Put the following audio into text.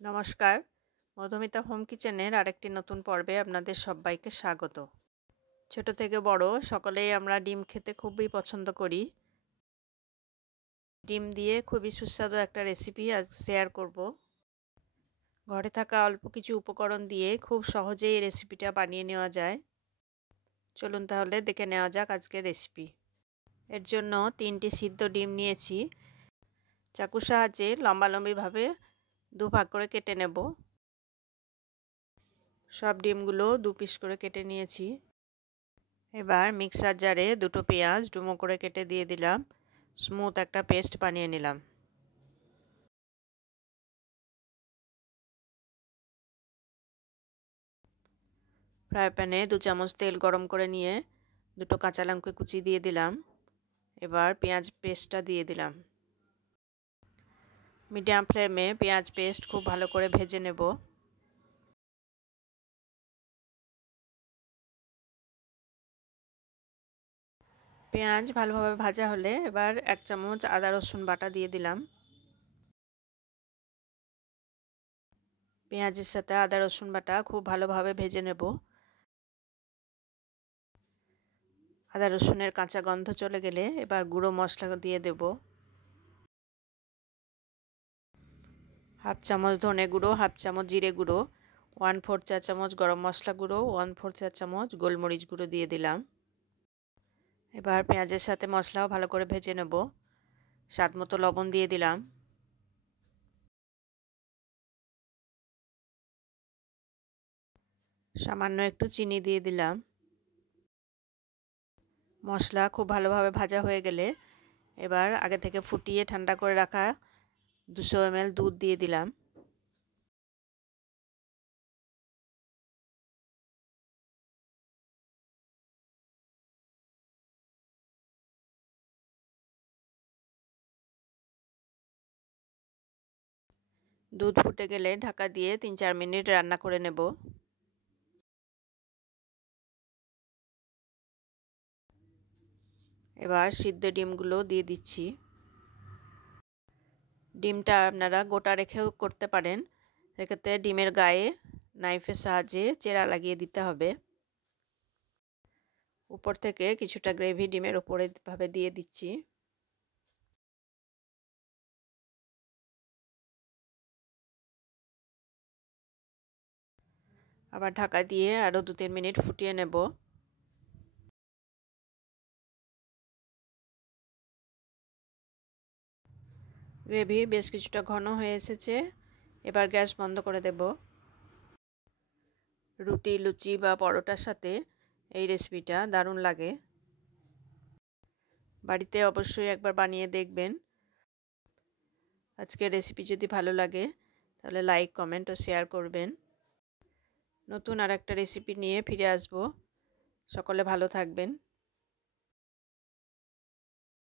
নমস্কার, মধুমিতা হোম কিচেনের আরেকটি নতুন পর্বে আপনাদের সবাইকে স্বাগত। ছোট থেকে বড় সকলেই আমরা ডিম খেতে খুবই পছন্দ করি। ডিম দিয়ে খুবই সুস্বাদু একটা রেসিপি আজ শেয়ার করব। ঘরে থাকা অল্প কিছু উপকরণ দিয়ে খুব সহজেই এই রেসিপিটা বানিয়ে নেওয়া যায়। চলুন তাহলে দেখে নেওয়া যাক আজকের রেসিপি। এর জন্য 3টি সিদ্ধ ডিম নিয়েছি। চাকুর সাহায্যে লম্বালম্বিভাবে দুভাগ করে কেটে নেব। সব ডিমগুলো 2 পিস করে কেটে নিয়েছি। এবার মিক্সার জারে দুটো পেঁয়াজ ডুমো করে কেটে দিয়ে দিলাম। স্মুথ একটা পেস্ট বানিয়ে নিলাম। ফ্রাই প্যানে 2 চামচ তেল গরম করে নিয়ে দুটো কাঁচা লঙ্কা কুচি দিয়ে দিলাম। এবার পেঁয়াজ পেস্টটা দিয়ে দিলাম। মিডিয়াম ফ্লেমে পেঁয়াজ পেস্ট খুব ভালো করে ভেজে নেব। পেঁয়াজ ভালোভাবে ভাজা হলে এবার 1 চামচ আদা রসুন বাটা দিয়ে দিলাম। পেঁয়াজের সাথে আদা রসুন বাটা খুব ভালোভাবে ভেজে নেব। আদা রসুনের কাঁচা গন্ধ চলে গেলে এবার গুঁড়ো মশলা দিয়ে দেব। হাফ চামচ ধনে গুঁড়ো, হাফ চামচ জিরে গুঁড়ো, 1/4 চা চামচ গরম মশলা গুঁড়ো, 1/4 চা চামচ গোলমরিচ গুঁড়ো দিয়ে দিলাম। এবার পেঁয়াজের সাথে মশলাও ভালো করে ভেজে নেব। স্বাদ মতো লবণ দিয়ে দিলাম। সামান্য একটু চিনি দিয়ে দিলাম। মশলা খুব ভালোভাবে ভাজা হয়ে গেলে এবার আগে থেকে ফুটিয়ে ঠান্ডা করে রাখা 200 ml দুধ দিয়ে দিলাম। দুধ ফুটে গেলে ঢাকা দিয়ে 3-4 মিনিট রান্না করে নেব। এবার সিদ্ধ ডিমগুলো দিয়ে দিচ্ছি। ডিমটা আপনারা গোটা রেখেও করতে পারেন। সেক্ষেত্রে ডিমের গায়ে নাইফের সাহায্যে চেরা লাগিয়ে দিতে হবে। উপর থেকে কিছুটা গ্রেভি ডিমের উপরে ভাবে দিয়ে দিচ্ছি। আবার ঢাকা দিয়ে আরও 2-3 মিনিট ফুটিয়ে নেব। গ্রেভি বেশ কিছুটা ঘন হয়ে এসেছে। এবার গ্যাস বন্ধ করে দেব। রুটি, লুচি বা পরোটার সাথে এই রেসিপিটা দারুণ লাগে। বাড়িতে অবশ্যই একবার বানিয়ে দেখবেন। আজকের রেসিপি যদি ভালো লাগে তাহলে লাইক, কমেন্ট ও শেয়ার করবেন। নতুন আর একটা রেসিপি নিয়ে ফিরে আসব। সকলে ভালো থাকবেন।